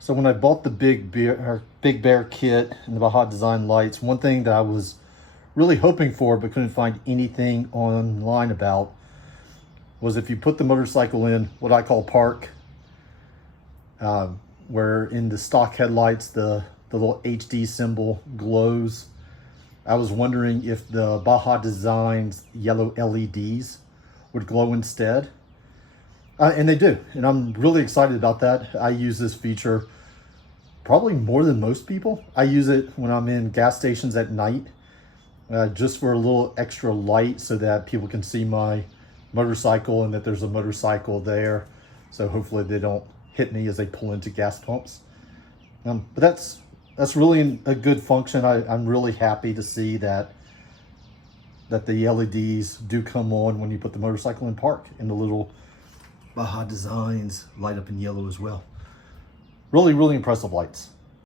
So when I bought the Big Bear kit and the Baja design lights, one thing that I was really hoping for but couldn't find anything online about was if you put the motorcycle in what I call park, where in the stock headlights the little HD symbol glows. I was wondering if the Baja Designs yellow LEDs would glow instead. And they do, and I'm really excited about that. I use this feature probably more than most people. I use it when I'm in gas stations at night, just for a little extra light so that people can see my motorcycle and that there's a motorcycle there. So hopefully they don't hit me as they pull into gas pumps. But that's really a good function. I'm really happy to see that the LEDs do come on when you put the motorcycle in park, and the little Baja Designs light up in yellow as well. Really, really impressive lights.